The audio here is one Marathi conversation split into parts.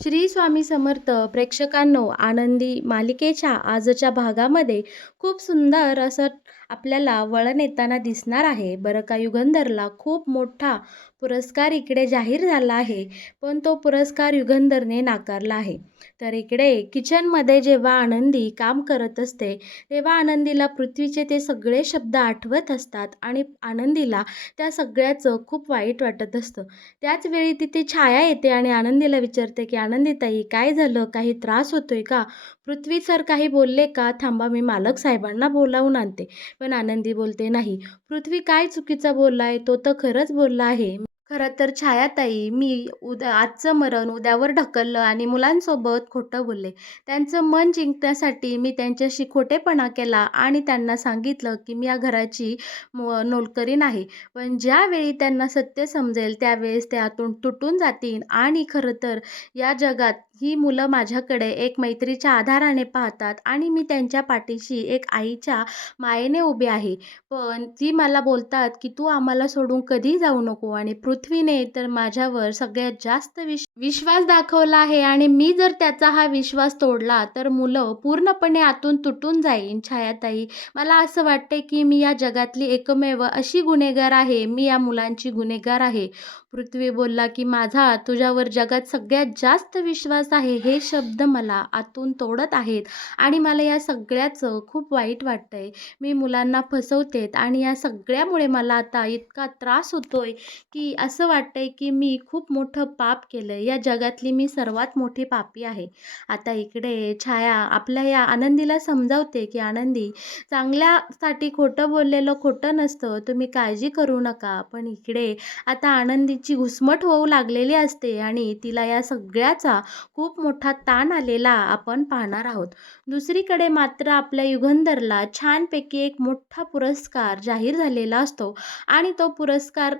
श्री स्वामी समर्थ प्रेक्षकांनो, आनंदी मालिकेच्या आजच्या भागामध्ये खूप सुंदर असं आपल्याला वळण येताना दिसणार आहे. बरं का, युगंधरला खूप मोठा पुरस्कार इकडे जाहीर झाला आहे, पण तो पुरस्कार युगंधरने नाकारला आहे. तर इकडे किचनमध्ये जेव्हा आनंदी काम करत असते, तेव्हा आनंदीला पृथ्वीचे ते सगळे शब्द आठवत असतात आणि आनंदीला त्या सगळ्याचं खूप वाईट वाटत असतं. त्याच वेळी तिथे छाया येते आणि आनंदीला विचारते की आनंदीताई, काय झालं? काही त्रास होतोय का? पृथ्वी सर काही बोलले का? थांबा, मी मालक साहेबांना बोलावून आणते. पण आनंदी बोलते, नाही, पृथ्वी काय चुकीचा बोललाय? तो तर खरंच बोलला आहे. खरं तर छायाताई, मी आजचं मरण उद्यावर ढकललं आणि मुलांसोबत खोटं बोलले. त्यांचं मन जिंकण्यासाठी मी त्यांच्याशी खोटेपणा केला आणि त्यांना सांगितलं की मी या घराची नोकरी नाही. पण ज्यावेळी त्यांना सत्य समजेल त्यावेळेस ते आतून तुटून जातील आणि खरं तर या जगात ही मुलं माझ्याकडे एक मैत्रीच्या आधाराने पाहतात आणि मी त्यांच्या पाठीशी एक आईच्या मायेने उभी आहे. पण ती मला बोलतात की तू आम्हाला सोडून कधी जाऊ नको, आणि पृथ्वीने तर माझ्यावर सगळ्यात जास्त विश्वास दाखवला आहे आणि मी जर त्याचा हा विश्वास तोडला तर मुलं पूर्णपणे आतून तुटून जाईन. छायाताई, मला असं वाटते की मी या जगातली एकमेव अशी गुन्हेगार आहे, मी या मुलांची गुन्हेगार आहे. पृथ्वी बोलला की माझा तुझ्यावर जगात सगळ्यात जास्त विश्वास आहे. हे शब्द मला आतून तोडत आहेत आणि मला या सगळ्याचं खूप वाईट वाटतंय. मी मुलांना फसवतेत आणि या सगळ्यामुळे मला आता इतका त्रास होतोय की असं वाटतंय की मी खूप मोठं पाप केलंय. या जगातली मी सर्वात मोठी पापी आहे. आता इकडे छाया आपल्या या आनंदीला समजावते की आनंदी, चांगल्यासाठी खोटं बोललेलं खोटं नसतं, तुम्ही काळजी करू नका. पण इकडे आता आनंदीची घुसमट होऊ लागलेली असते आणि तिला या सगळ्याचा खूप मोठा ताण आलेला आपण पाहणार आहोत. दुसरीकडे मात्र आपल्या युगंधरला छानपैकी एक मोठा पुरस्कार जाहीर झालेला असतो आणि तो पुरस्कार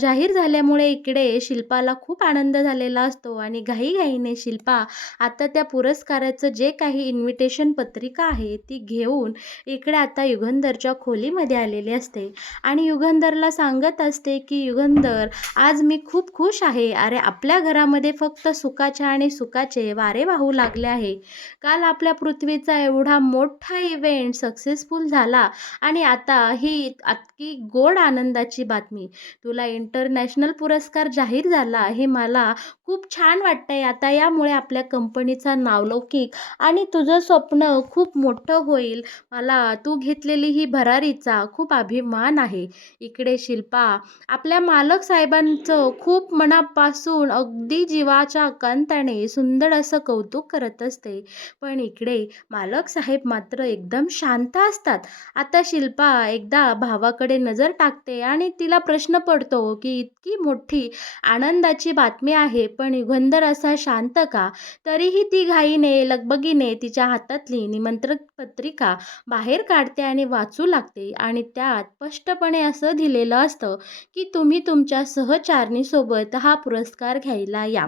जाहीर झाल्यामुळे इकडे शिल्पाला खूप आनंद झालेला असतो आणि घाईघाईने शिल्पा आता त्या पुरस्काराचं जे काही इन्व्हिटेशन पत्रिका आहे ती घेऊन इकडे आता युगंधरच्या खोलीमध्ये आलेली असते आणि युगंधरला सांगत असते की युगंधर, आज मी खूप खुश आहे. अरे, आपल्या घरामध्ये फक्त सुखाचे आणि सुखाचे वारे वाहू लागले आहे. काल आपल्या पृथ्वीचा एवढा मोठा इव्हेंट सक्सेसफुल झाला आणि आता ही इतकी गोड आनंदाची बातमी, तुला इंटरनॅशनल पुरस्कार जाहीर झाला, हे मला खूप छान वाटतंय. आता यामुळे आपल्या कंपनीचा नावलौकिक आणि तुझं स्वप्न खूप मोठं होईल. मला तू घेतलेली ही भरारीचा खूप अभिमान आहे. इकडे शिल्पा आपल्या मालक साहेबांचं खूप मनापासून अगदी जीवाच्या कंताने सुंदर असं कौतुक करत असते. पण इकडे मालक साहेब मात्र एकदम शांत असतात. आता शिल्पा एकदा भावाकडे नजर टाकते आणि तिला प्रश्न पडतो की इतकी मोठी आनंदाची बातमी आहे पण युगंधर असा शांत का? तरीही ती घाईने लगबगीने तिच्या हातातली निमंत्रण पत्रिका बाहेर काढते आणि वाचू लागते आणि त्यात स्पष्टपणे असं दिलेलं असतं की तुम्ही तुमच्या सहचारणीसोबत हा पुरस्कार घ्यायला या.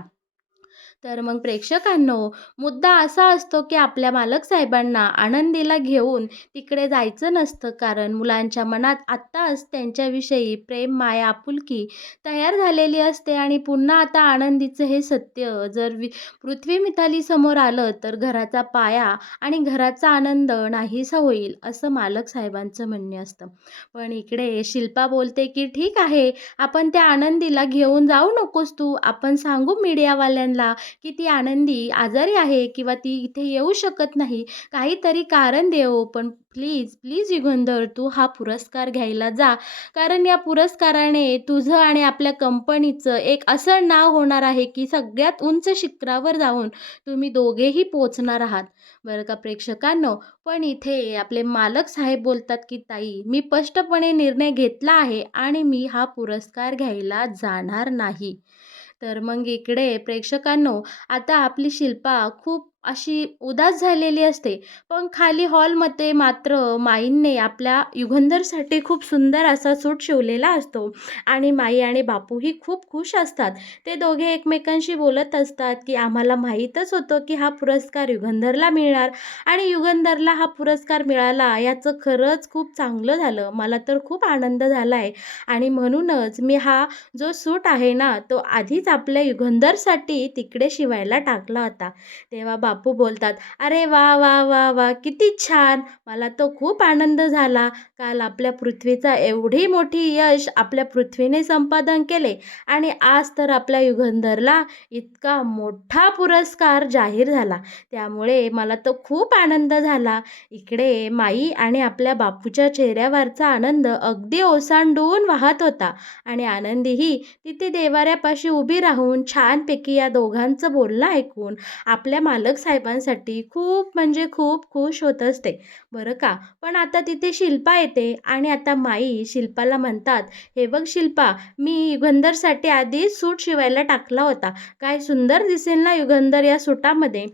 तर मग प्रेक्षकांनो, मुद्दा असा असतो की आपल्या मालक साहेबांना आनंदीला घेऊन तिकडे जायचं नसतं, कारण मुलांच्या मनात आत्ताच त्यांच्याविषयी प्रेम, माया, आपुलकी तयार झालेली असते आणि पुन्हा आता आनंदीचं हे सत्य जर पृथ्वी मिताली समोर आलं तर घराचा पाया आणि घराचा आनंद नाहीसा होईल, असं मालक साहेबांचं म्हणणे असतं. पण इकडे शिल्पा बोलते की ठीक आहे, आपण त्या आनंदीला घेऊन जाऊ नकोस तू, आपण सांगू मीडियावाल्यांना की ती आनंदी आजारी आहे किंवा ती इथे येऊ शकत नाही, काहीतरी कारण देऊ. पण प्लीज प्लीज युगंधर, तू हा पुरस्कार घ्यायला जा, कारण या पुरस्काराने तुझं आणि आपल्या कंपनीचं एक असं नाव होणार आहे की सगळ्यात उंच शिखरावर जाऊन तुम्ही दोघेही पोचणार आहात. बरं का प्रेक्षकांनो, पण इथे आपले मालक साहेब बोलतात की ताई, मी स्पष्टपणे निर्णय घेतला आहे आणि मी हा पुरस्कार घ्यायला जाणार नाही. तर मग इकडे प्रेक्षकांनो, आता आपली शिल्पा खूप अशी उदास झालेली असते. पण खाली हॉलमध्ये मात्र माईंनी आपल्या युगंधरसाठी खूप सुंदर असा सूट शिवलेला असतो आणि माई आणि बापूही खूप खुश असतात. ते दोघे एकमेकांशी बोलत असतात, की आम्हाला माहीतच होतं, की हा पुरस्कार युगंधरला मिळणार आणि युगंधरला हा पुरस्कार मिळाला याचं खरंच खूप चांगलं झालं. मला तर खूप आनंद झाला आहे आणि म्हणूनच मी हा जो सूट आहे ना, तो आधीच आपल्या युगंधरसाठी तिकडे शिवायला टाकला होता. तेव्हा बापू बोलतात, "अरे वाह! वाह! वाह! वाह! किती छान! मला तर खूप आनंद झाला. काल आपल्या पृथ्वीचा एवढी मोठी यश आपल्या पृथ्वीने संपादन केले आणि आज तर आपल्या युगंधरला इतका मोठा पुरस्कार जाहीर झाला. त्यामुळे मला तर खूप आनंद झाला." इकडे माई आणि आपल्या बापूच्या चेहऱ्यावरचा आनंद अगदी ओसांडून वाहत होता आणि आनंदीही तिथे देव्हाऱ्यापाशी उभी राहून छानपैकी या दोघांचं बोलणं ऐकून आपल्या मालक साहेबांसाठी खूप म्हणजे खूप खुश होत असते, बरं का. पण आता तिथे शिल्पा येते आणि आता माई शिल्पाला म्हणतात, "हे बघ शिल्पा, मी युगंधरसाठी आधीच सूट शिवायला टाकला होता. काय सुंदर दिसेल ना युगंधर या सुटामध्ये."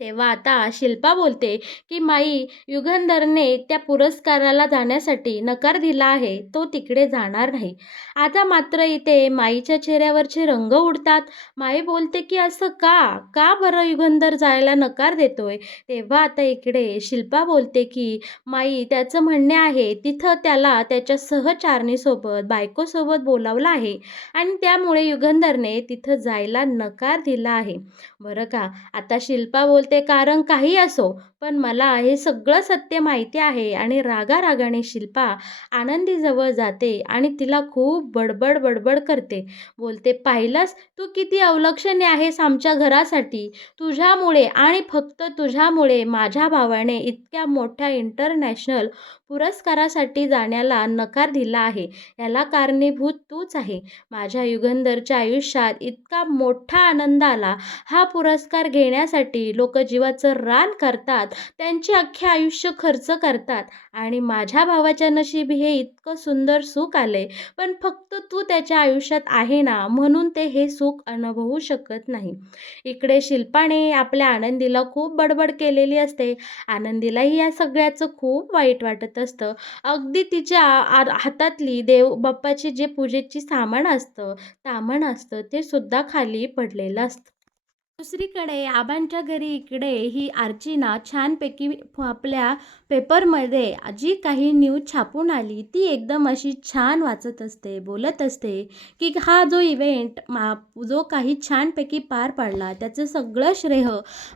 तेव्हा आता शिल्पा बोलते, की "माई, युगंधरने त्या पुरस्काराला जाण्यासाठी नकार दिला आहे. तो तिकडे जाणार नाही." आता मात्र इथे माईच्या चेहऱ्यावरचे रंग उडतात. माई बोलते, की "असं का? का बरं युगंधर जायला नकार देतोय?" तेव्हा आता इकडे शिल्पा बोलते, की "माई, त्याचं म्हणणे आहे तिथं त्याला त्याच्या सहचारणीसोबत, बायकोसोबत बोलावलं आहे आणि त्यामुळे युगंधरने तिथं जायला नकार दिला आहे." बरं का. आता शिल्पा बोलते, "कारण काही असो, पण मला हे सगळं सत्य माहिती आहे." आणि रागारागाने शिल्पा आनंदीजवळ जाते आणि तिला खूप बडबड करते. बोलते, "पाहिलंस, तू किती अवलक्षणी आहेस आमच्या घरासाठी. तुझ्यामुळे आणि फक्त तुझ्यामुळे माझ्या भावाने इतक्या मोठ्या इंटरनॅशनल पुरस्कारासाठी जाण्याला नकार दिला आहे. याला कारणीभूत तूच आहे. माझ्या युगंधरच्या आयुष्यात इतका मोठा आनंद आला. हा पुरस्कार घेण्यासाठी लोकं जीवाचं रान करतात, त्यांचे अख्खे आयुष्य खर्च करतात आणि माझ्या भावाच्या नशिबी हे इतकं सुंदर सुख आलंय, पण फक्त तू त्याच्या आयुष्यात आहे ना, म्हणून ते हे सुख अनुभवू शकत नाही." इकडे शिल्पाने आपल्या आनंदीला खूप बडबड केलेली असते. आनंदीलाही या सगळ्याचं खूप वाईट वाटत असतं. अगदी तिच्या हातातली देव बाप्पाची जे पूजेची तामण असतं, ते सुद्धा खाली पडलेलं असतं. दुसरीकडे आबांच्या घरी इकडे ही अर्चना छानपैकी आपल्या पेपरमध्ये जी काही न्यूज छापून आली ती एकदम अशी छान वाचत असते, बोलत असते, की हा जो इव्हेंट जो काही छानपैकी पार पडला त्याचं सगळं श्रेय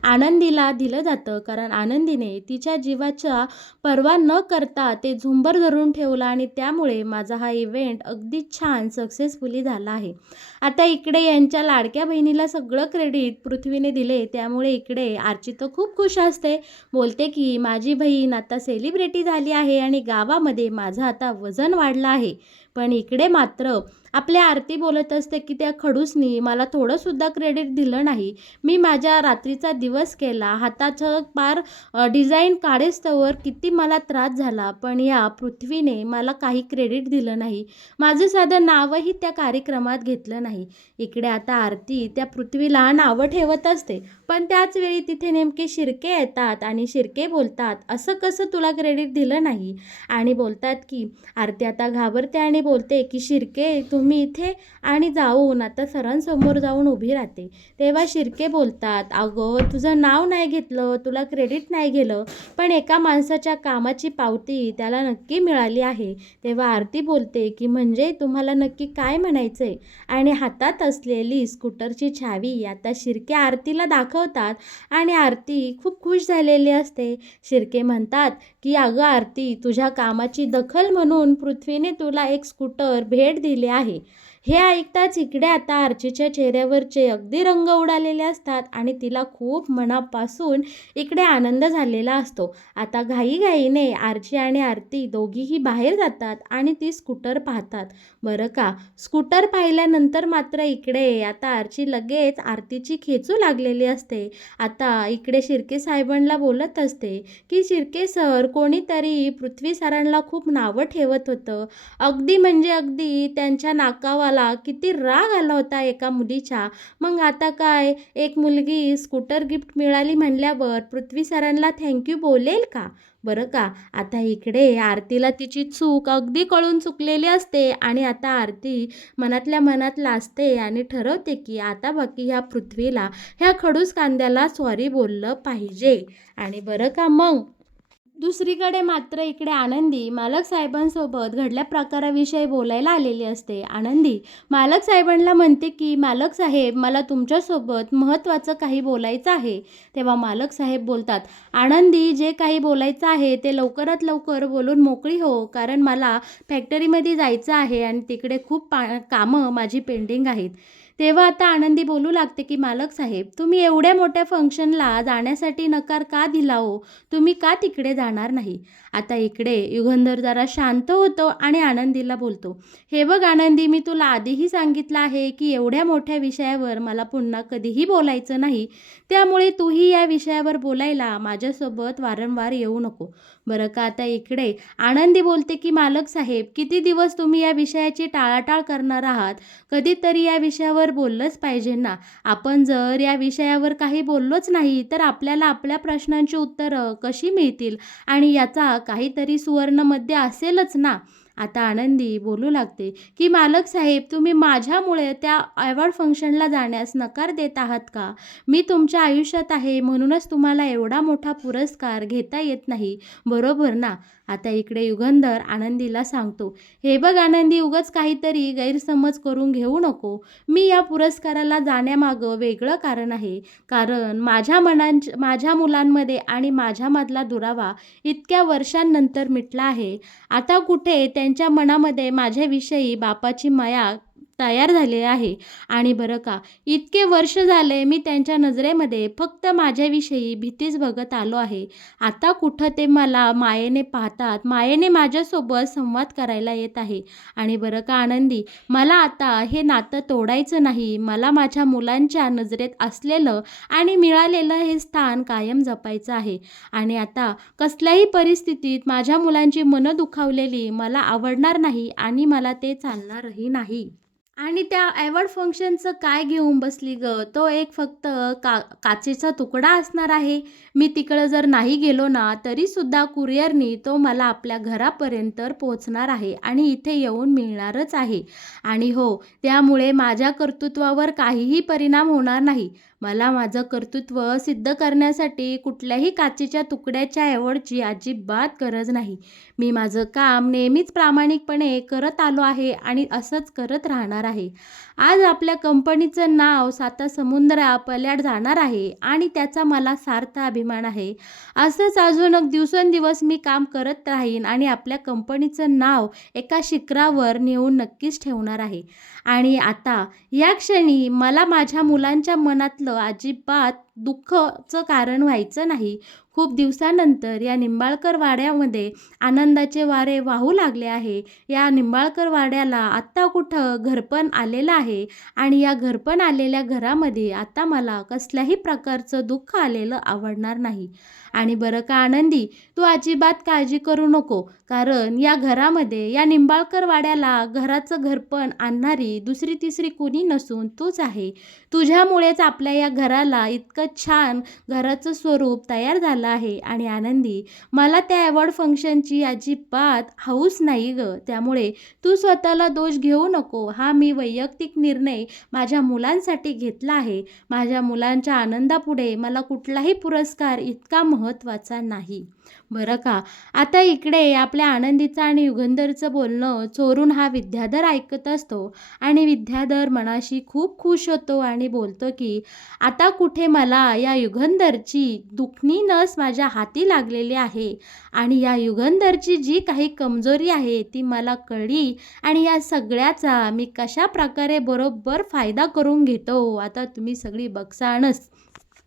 आनंदीला दिलं जातं. कारण आनंदीने तिच्या जीवाच्या पर्वा न करता ते झुंबर धरून ठेवलं आणि त्यामुळे माझा हा इव्हेंट अगदी छान सक्सेसफुली झाला आहे. आता इकडे यांच्या लाडक्या बहिणीला सगळं क्रेडिट पृथ्वीने दिले. त्यामुळे इकडे आर्ची तर खूप खुश असते. बोलते की माझी बहीण आता सेलिब्रिटी झाली आहे आणि गावामध्ये माझं आता वजन वाढलं आहे. पण इकडे मात्र आपल्या आरती बोलत असते की त्या खडूसनी मला थोडंसुद्धा क्रेडिट दिलं नाही. मी माझ्या रात्रीचा दिवस केला. हाताचं पार डिझाईन काढेस्तोवर किती मला त्रास झाला. पण या पृथ्वीने मला काही क्रेडिट दिलं नाही. माझं साधं नावही त्या कार्यक्रमात घेतलं नाही. इकडे आता आरती त्या पृथ्वीला नावं ठेवत असते. पण त्याच वेळी तिथे नेमके शिर्के येतात आणि शिर्के बोलतात, "असं कसं तुला क्रेडिट दिलं नाही?" आणि बोलतात की आरती आता घाबरते आणि बोलते की "शिर्के तुम्ही इथे?" आणि जाऊन आता सरांसमोर जाऊन उभी राहते. तेव्हा शिर्के बोलतात, "अगं तुझं नाव नाही घेतलं, तुला क्रेडिट नाही गेलं, पण एका माणसाच्या कामाची पावती त्याला नक्की मिळाली आहे." तेव्हा आरती बोलते की "म्हणजे तुम्हाला नक्की काय म्हणायचंय?" आणि हातात असलेली स्कूटरची चावी आता शिर्के आरतीला दाखवतात आणि आरती खूप खुश झालेली असते. शिर्के म्हणतात की "अगं आरती, तुझ्या कामाची दखल म्हणून पृथ्वीने तुला एक स्कूटर भेट दिली आहे." हे ऐकताच इकडे आता आर्चीच्या चेहऱ्यावरचे अगदी रंग उडालेले असतात आणि तिला खूप मनापासून इकडे आनंद झालेला असतो. आता घाईघाईने आर्ची आणि आरती दोघीही बाहेर जातात आणि ती स्कूटर पाहतात. बरं का, स्कूटर पाहिल्यानंतर मात्र इकडे आता आर्ची लगेच आरतीची खेचू लागलेली असते. आता इकडे शिर्के साहेबांना बोलत असते की "शिर्के सर, कोणीतरी पृथ्वी सरांना खूप नावं ठेवत होतं. अगदी म्हणजे अगदी त्यांच्या नाकावाला मला किती राग आला होता एका मुलीचा. मग आता काय, एक मुलगी स्कूटर गिफ्ट मिळाली म्हणल्यावर पृथ्वी सरांना थँक बोलेल का? बरं का, आता इकडे आरतीला तिची चूक अगदी कळून चुकलेली असते आणि आता आरती मनातल्या मनात लाजते आणि ठरवते की आता बाकी ह्या पृथ्वीला, ह्या खडूस कांद्याला सॉरी बोललं पाहिजे. आणि बरं का मग दुसरीकडे मात्र इकडे आनंदी मालक साहेबांसोबत घडल्या प्रकाराविषयी बोलायला आलेली असते. आनंदी मालक साहेबांना म्हणते की मालक साहेब, मला तुमच्यासोबत महत्त्वाचं काही बोलायचं आहे. तेव्हा मालक साहेब बोलतात, आनंदी, जे काही बोलायचं आहे ते लवकरात लवकर बोलून मोकळी हो, कारण मला फॅक्टरीमध्ये जायचं आहे आणि तिकडे खूप कामं माझी पेंडिंग आहेत. तेव्हा आता आनंदी बोलू लागते की मालक साहेब, तुम्ही एवढ्या मोठ्या फंक्शनला जाण्यासाठी नकार का दिला हो? तुम्ही का तिकडे जाणार नाही? आता इकडे युगंधर जरा शांत होतो आणि आनंदीला बोलतो, हे बघ आनंदी, मी तुला आधीही सांगितलं आहे की एवढ्या मोठ्या विषयावर मला पुन्हा कधीही बोलायचं नाही. त्यामुळे तूही या विषयावर बोलायला माझ्यासोबत वारंवार येऊ नको. बरं का, आता इकडे आनंदी बोलते की मालक साहेब, किती दिवस तुम्ही या विषयाची टाळाटाळ करणार आहात? कधीतरी या विषयावर बोललंच पाहिजे ना. आपण जर या विषयावर काही बोललोच नाही तर आपल्याला आपल्या प्रश्नांची उत्तरं कशी मिळतील आणि याचा काहीतरी सुवर्णमध्य असेलच ना. आता आनंदी बोलू लागते की मालक साहेब, तुम्ही माझ्यामुळे त्या अवॉर्ड फंक्शनला जाण्यास नकार देत आहात का? मी तुमच्या आयुष्यात आहे म्हणूनच तुम्हाला एवढा मोठा पुरस्कार घेता येत नाही, बरोबर ना? आता इकडे युगंधर आनंदीला सांगतो, हे बघ आनंदी, उगाच काहीतरी गैरसमज करून घेऊ नको. मी या पुरस्काराला जाण्यामागं वेगळं कारण आहे. कारण माझ्या मुलांमध्ये आणि माझ्यामधला दुरावा इतक्या वर्षांनंतर मिटला आहे. आता कुठे त्यांच्या मनामध्ये माझ्याविषयी बापाची माया तयार झाली आहे. आणि बरं का, इतके वर्ष झाले मी त्यांच्या नजरेमध्ये फक्त माझ्याविषयी भीतीच बघत आलो आहे. आता कुठं ते मला मायेने पाहतात, मायेने माझ्यासोबत संवाद करायला येत आहे. आणि बरं का आनंदी, मला आता हे नातं तोडायचं नाही. मला माझ्या मुलांच्या नजरेत असलेलं आणि मिळालेलं हे स्थान कायम जपायचं आहे. आणि आता कसल्याही परिस्थितीत माझ्या मुलांची मनं दुखावलेली मला आवडणार नाही आणि मला ते चालणारही नाही. आणि त्या अवॉर्ड फंक्शनचं काय घेऊन बसली गं? तो एक फक्त काचेचा तुकडा असणार आहे. मी तिकडं जर नाही गेलो ना, तरीसुद्धा कुरिअरनी तो मला आपल्या घरापर्यंत पोहोचणार आहे आणि इथे येऊन मिळणारच आहे. आणि हो, त्यामुळे माझ्या कर्तृत्वावर काहीही परिणाम होणार नाही. मला माझं कर्तृत्व सिद्ध करण्यासाठी कुठल्याही काचेच्या तुकड्याच्या अवॉर्डची अजिबात गरज नाही. मी माझं काम नेहमीच प्रामाणिकपणे करत आलो आहे आणि असंच करत राहणार आहे. आज आपल्या कंपनीचं नाव सातासमुद्रापल्याड जाणार आहे आणि त्याचा मला सार्थ अभिमान आहे. असंच अजून दिवसेंदिवस मी काम करत राहीन आणि आपल्या कंपनीचं नाव एका शिखरावर नेऊन नक्कीच ठेवणार आहे. आणि आता या क्षणी मला माझ्या मुलांच्या मनातलं अजिबात दुःखाचं कारण व्हायचं नाही. खूप दिवसानंतर या निंबाळकर वाड्यामध्ये आनंदाचे वारे वाहू लागले आहे. या निंबाळकर वाड्याला आत्ता कुठं घरपण आलेलं आहे आणि या घरपण आलेल्या घरामध्ये आता मला कसल्याही प्रकारचं दुःख आलेलं आवडणार नाही. आणि बरं का आनंदी, तू अजिबात काळजी करू नको, कारण या घरामध्ये, या निंबाळकर वाड्याला घराचं घरपण आणणारी दुसरी तिसरी कुणी नसून तूच आहे. तुझ्यामुळेच आपल्या या घराला इतकं छान घराचं स्वरूप तयार झालं आहे. आणि आनंदी, मला त्या अवॉर्ड फंक्शनची अजिबात हौस नाही गं. त्यामुळे तू स्वतःला दोष घेऊ नको. हा मी वैयक्तिक निर्णय माझ्या मुलांसाठी घेतला आहे. माझ्या मुलांच्या आनंदापुढे मला कुठलाही पुरस्कार इतका महत्त्वाचा नाही. बरं का, आता इकडे आपल्या आनंदीचं आणि युगंधरचं बोलणं चोरून हा विद्याधर ऐकत असतो आणि विद्याधर मनाशी खूप खुश होतो आणि बोलतो की आता कुठे मला या युगंधरची दुखणी नस माझ्या हाती लागलेली आहे आणि या युगंधरची जी काही कमजोरी आहे ती मला कळली आणि या सगळ्याचा मी कशा प्रकारे बरोबर फायदा करून घेतो आता तुम्ही सगळी बघसाणच.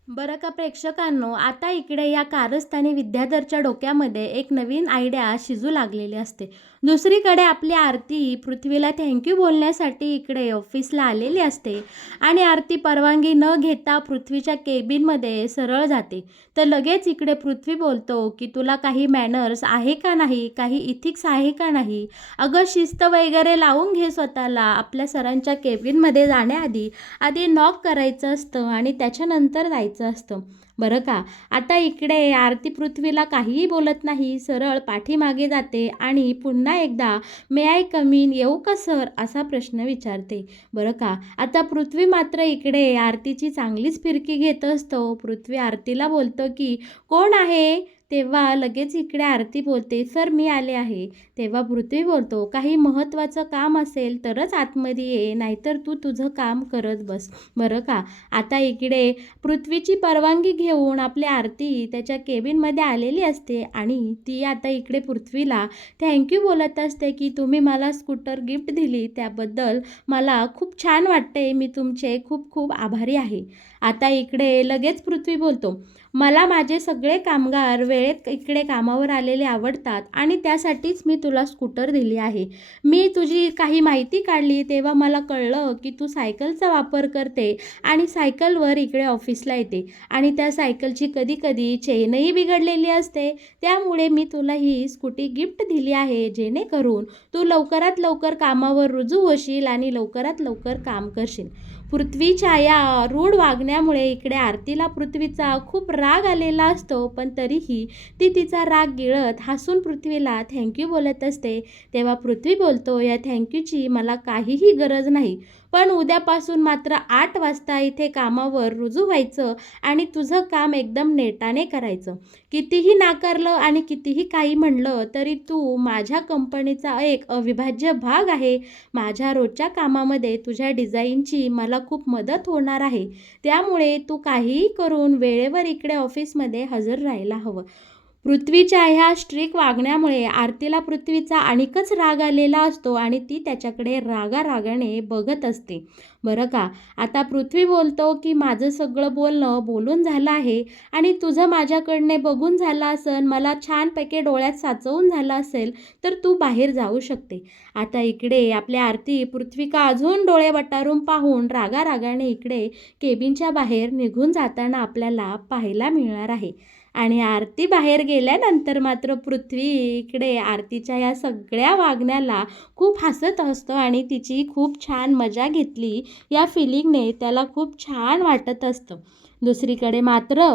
बरं का प्रेक्षकांनो, आता इकडे या कारस्थानी विद्याधरच्या डोक्यामध्ये एक नवीन आयडिया शिजू लागलेली असते. दुसरीकडे आपली आरती पृथ्वीला थँक्यू बोलण्यासाठी इकडे ऑफिसला आलेली असते आणि आरती परवानगी न घेता पृथ्वीच्या केबिनमध्ये सरळ जाते. तर लगेच इकडे पृथ्वी बोलतो की तुला काही मॅनर्स आहे का नाही, काही इथिक्स आहे का नाही, अगं शिस्त वगैरे लावून घे स्वतःला. आपल्या सरांच्या केबिनमध्ये जाण्याआधी आधी नॉक करायचं असतं आणि त्याच्यानंतर जायचं असतं. बरं का, आता इकडे आरती पृथ्वीला काहीही बोलत नाही, सरळ पाठीमागे जाते आणि पुन्हा एकदा मे आय कम इन, येऊ का सर, असा प्रश्न विचारते. बरं का, आता पृथ्वी मात्र इकडे आरतीची चांगलीच फिरकी घेत असतो. पृथ्वी आरतीला बोलतो की कोण आहे. तेव्हा लगेच इकडे आरती बोलते, सर मी आले आहे. तेव्हा पृथ्वी बोलतो, काही महत्त्वाचं काम असेल तरच आतमध्ये ये, नाहीतर तू तुझं काम करत बस. बरं का, आता इकडे पृथ्वीची परवानगी घेऊन आपली आरती त्याच्या केबिनमध्ये आलेली असते आणि ती आता इकडे पृथ्वीला थँक्यू बोलत असते की तुम्ही मला स्कूटर गिफ्ट दिली त्याबद्दल मला खूप छान वाटते, मी तुमचे खूप खूप आभारी आहे. आता इकडे लगेच पृथ्वी बोलतो, मला माझे सगळे कामगार वेळेत इकडे कामावर आलेले आवडतात आणि त्यासाठीच मी तुला स्कूटर दिली आहे. मी तुझी काही माहिती काढली तेव्हा मला कळलं की तू सायकलचा वापर करते आणि सायकलवर इकडे ऑफिसला येते आणि त्या सायकलची कधी कधी चेनही बिघडलेली असते. त्यामुळे मी तुला ही स्कूटी गिफ्ट दिली आहे, जेणेकरून तू लवकरात लवकर कामावर रुजू होशील आणि लवकरात लवकर काम करशील. पृथ्वीच्या या रूढ वागण्यामुळे इकडे आरतीला पृथ्वीचा खूप राग आलेला असतो, पण तरीही ती तिचा राग गिळत हसून पृथ्वीला थँक्यू बोलत असते. तेव्हा पृथ्वी बोलतो, या थँक्यूची मला काहीही गरज नाही, पण उद्यापासून मात्र 8 वाजता इथे कामावर रुजू व्हायचं आणि तुझं काम एकदम नेटाने करायचं. कितीही नाकारलं आणि कितीही काही म्हणलं तरी तू माझ्या कंपनीचा एक अविभाज्य भाग आहे. माझ्या रोजच्या कामामध्ये तुझ्या डिझाईनची मला खूप मदत होणार आहे. त्यामुळे तू काहीही करून वेळेवर इकडे ऑफिसमध्ये हजर राहायला हवं. पृथ्वीच्या ह्या स्ट्रिक वागण्यामुळे आरतीला पृथ्वीचा आणखीच राग आलेला असतो आणि ती त्याच्याकडे रागारागाने बघत असते. बरं का, आता पृथ्वी बोलतो की माझं सगळं बोलणं बोलून झालं आहे आणि तुझं माझ्याकडने बघून झालं असेल, मला छानपैकी डोळ्यात साचवून झालं असेल, तर तू बाहेर जाऊ शकते. आता इकडे आपल्या आरती पृथ्वीका अजून डोळे वटारून पाहून रागारागाने इकडे केबिनच्या बाहेर निघून जाताना आपल्याला पाहायला मिळणार आहे. आणि आरती बाहेर गेल्यानंतर मात्र पृथ्वी इकडे आरतीच्या या सगळ्या वागण्याला खूप हसत असतो आणि तिची खूप छान मजा घेतली या फिलिंगने त्याला खूप छान वाटत असतं. दुसरीकडे मात्र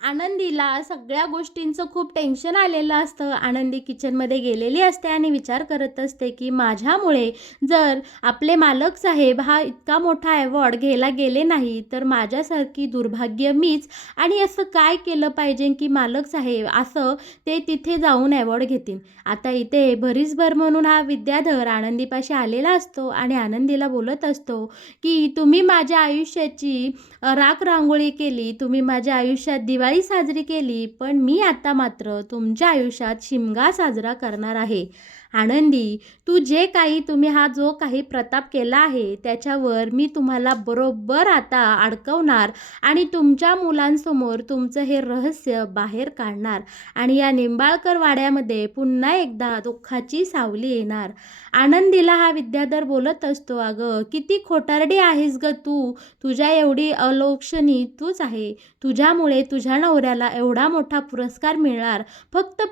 आनंदीला सगळ्या गोष्टींचं खूप टेन्शन आलेलं असतं. आनंदी किचनमध्ये गेलेली असते आणि विचार करत असते की माझ्यामुळे जर आपले मालक साहेब हा इतका मोठा अवॉर्ड घ्यायला गेले नाही तर माझ्यासारखी दुर्भाग्य मीच, आणि असं काय केलं पाहिजे की मालक साहेब असं ते तिथे जाऊन अवॉर्ड घेतील. आता इथे भरीसभर म्हणून हा विद्याधर आनंदीपाशी आलेला असतो आणि आनंदीला बोलत असतो की तुम्ही माझ्या आयुष्याची राख रांगोळी केली, तुम्ही माझ्या आयुष्यात दिवाळी साजरी केली, पण मी आता मात्र तुमच्या आयुष्यात शिमगा साजरा करणार आहे. आनंदी, तुम्ही हा जो काही प्रताप केला आहे त्याच्यावर मी तुम्हाला बरोबर आता अडकवणार आणि तुमच्या मुलांसमोर तुमचं हे रहस्य बाहेर काढणार आणि या निंबाळकर वाड्यामध्ये पुन्हा एकदा दुःखाची सावली येणार. आनंदीला हा विद्याधर बोलत असतो, अगं किती खोटारडी आहेस ग तू, तुझ्या एवढी अलक्षणी तूच आहे. तुझ्यामुळे तुझ्या नवऱ्याला एवढा मोठा पुरस्कार मिळणार, फक्त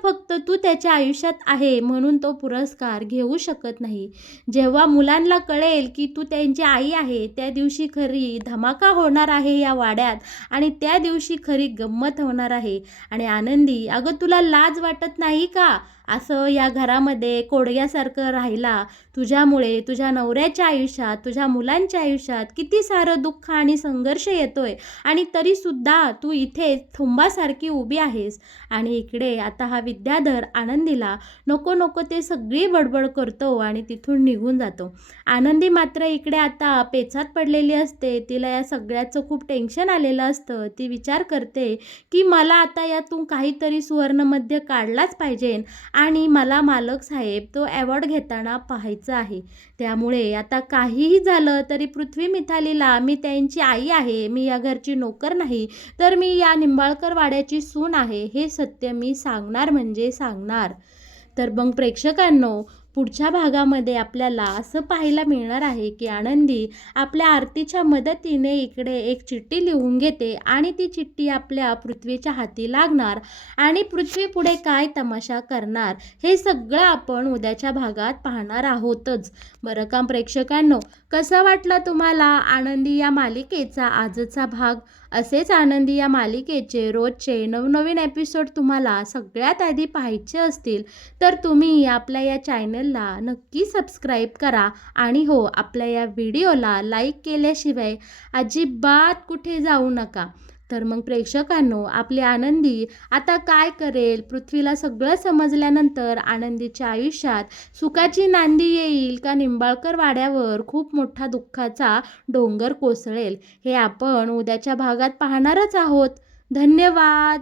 तू त्याच्या आयुष्यात आहे म्हणून तो पुरस्कार घेऊ शकत नाही. जेव्हा मुलांना कळेल की तू त्यांची आई आहे त्या दिवशी खरी धमाका होणार आहे या वाड्यात आणि त्या दिवशी खरी गंमत होणार आहे. आणि आनंदी, अगं तुला लाज वाटत नाही का असं या घरामध्ये कोडग्यासारखं राहिला? तुझ्यामुळे तुझ्या नवऱ्याच्या आयुष्यात, तुझ्या मुलांच्या आयुष्यात किती सारं दुःख आणि संघर्ष येतोय आणि तरीसुद्धा तू इथे थुंबासारखी उभी आहेस. आणि इकडे आता हा विद्याधर आनंदीला नको नको ते सगळी बडबड करतो आणि तिथून निघून जातो. आनंदी मात्र इकडे आता पेचात पडलेली असते. तिला या सगळ्याचं खूप टेन्शन आलेलं असतं. ती विचार करते की मला आता यातून काहीतरी सुवर्णमध्य काढलाच पाहिजे आणि मला मालक साहेब तो अवॉर्ड घेताना पाहायचं आहे. त्यामुळे आता काहीही झालं तरी पृथ्वी मिथालीला मी त्यांची आई आहे, मी या घरची नोकर नाही, तर मी या निंबाळकर वाड्याची सून आहे, हे सत्य मी सांगणार म्हणजे सांगणार. तर मग प्रेक्षकांनो, पुढच्या भागामध्ये आपल्याला असं पाहायला मिळणार आहे की आनंदी आपल्या आरतीच्या मदतीने इकडे एक चिठ्ठी लिहून घेते आणि ती चिठ्ठी आपल्या पृथ्वीच्या हाती लागणार आणि पृथ्वी पुढे काय तमाशा करणार हे सगळं आपण उद्याच्या भागात पाहणार आहोतच. बरं का प्रेक्षकांनो, कसं वाटलं तुम्हाला आनंदी या मालिकेचा आजचा भाग? असेच आनंदी या मालिकेचे रोजचे नवनवीन एपिसोड तुम्हाला सगळ्यात आधी पाहायचे असतील तर तुम्ही आपल्या या चॅनलला नक्की सबस्क्राईब करा आणि हो, आपल्या या व्हिडिओला लाईक केल्याशिवाय अजिबात कुठे जाऊ नका. तर मग प्रेक्षकांनो, आपली आनंदी आता काय करेल? पृथ्वीला सगळं समजल्यानंतर आनंदीच्या आयुष्यात सुखाची नांदी येईल का निंबाळकर वाड्यावर खूप मोठा दुःखाचा डोंगर कोसळेल? हे आपण उद्याच्या भागात पाहणारच आहोत. धन्यवाद.